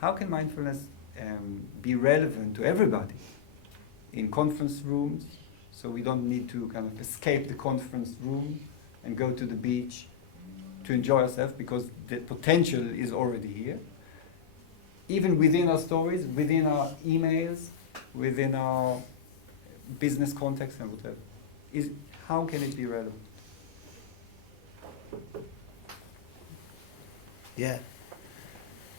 how can mindfulness be relevant to everybody in conference rooms, so we don't need to kind of escape the conference room and go to the beach to enjoy ourselves, because the potential is already here. Even within our stories, within our emails, within our business context and whatever. How can it be relevant? Yeah.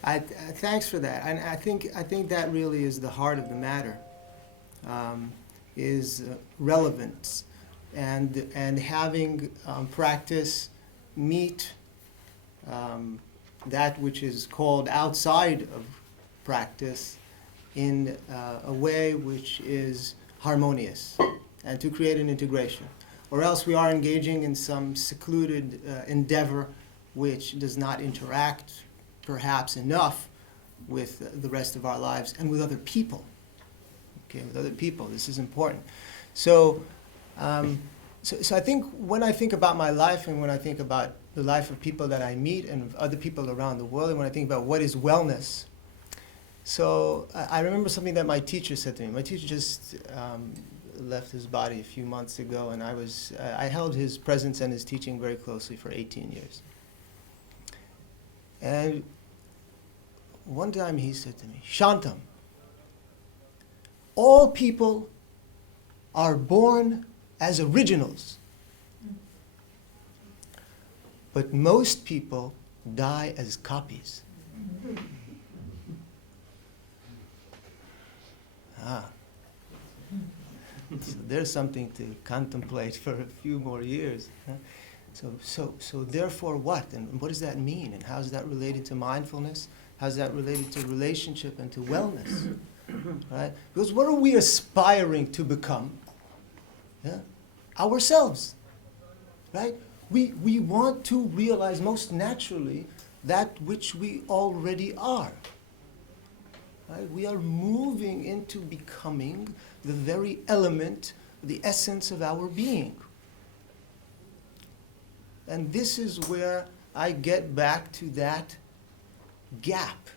Thanks for that. And I think that really is the heart of the matter, is relevance, and having practice meet that which is called outside of practice in a way which is harmonious, and to create an integration. Or else we are engaging in some secluded endeavor which does not interact perhaps enough with the rest of our lives and with other people. Okay, with other people, this is important. So I think when I think about my life, and when I think about the life of people that I meet and of other people around the world, and when I think about what is wellness, so I remember something that my teacher said to me. My teacher just left his body a few months ago, and I held his presence and his teaching very closely for 18 years. And one time he said to me, "Shantam, all people are born as originals, but most people die as copies." So there's something to contemplate for a few more years. So therefore what? And what does that mean? And how is that related to mindfulness? How is that related to relationship and to wellness? Right? Because what are we aspiring to become? Yeah? Ourselves. Right? We want to realize most naturally that which we already are. Right? We are moving into becoming the very element, the essence of our being. And this is where I get back to that gap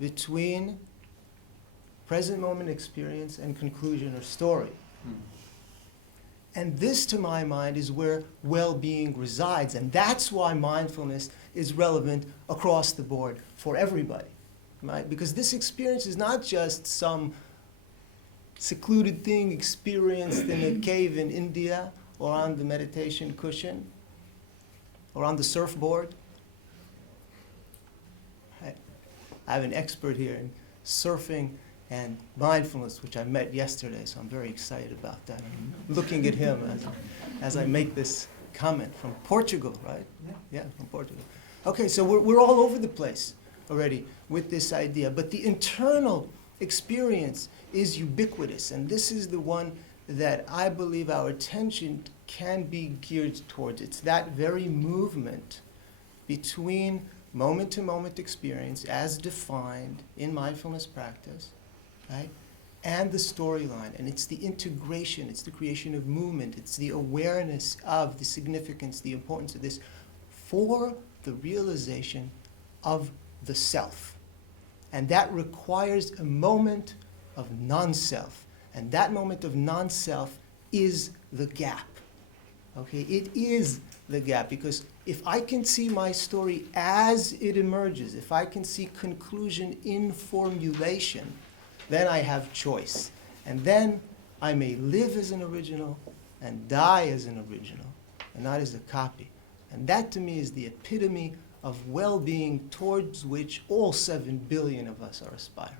between present moment experience and conclusion or story. And this, to my mind, is where well-being resides. And that's why mindfulness is relevant across the board for everybody. Right? Because this experience is not just some secluded thing experienced in a cave in India, or on the meditation cushion, or on the surfboard. I have an expert here in surfing and mindfulness, which I met yesterday, so I'm very excited about that. I'm looking at him as I make this comment. From Portugal, right? Yeah, from Portugal. Okay, so we're all over the place already with this idea, but the internal experience is ubiquitous, and this is the one that I believe our attention can be geared towards. It's that very movement between moment-to-moment experience as defined in mindfulness practice, right, and the storyline. And it's the integration, it's the creation of movement, it's the awareness of the significance, the importance of this for the realization of the self. And that requires a moment of non-self. And that moment of non-self is the gap. Okay, it is the gap, because if I can see my story as it emerges, if I can see conclusion in formulation, then I have choice. And then I may live as an original and die as an original, and not as a copy. And that, to me, is the epitome of well-being towards which all 7 billion of us are aspiring.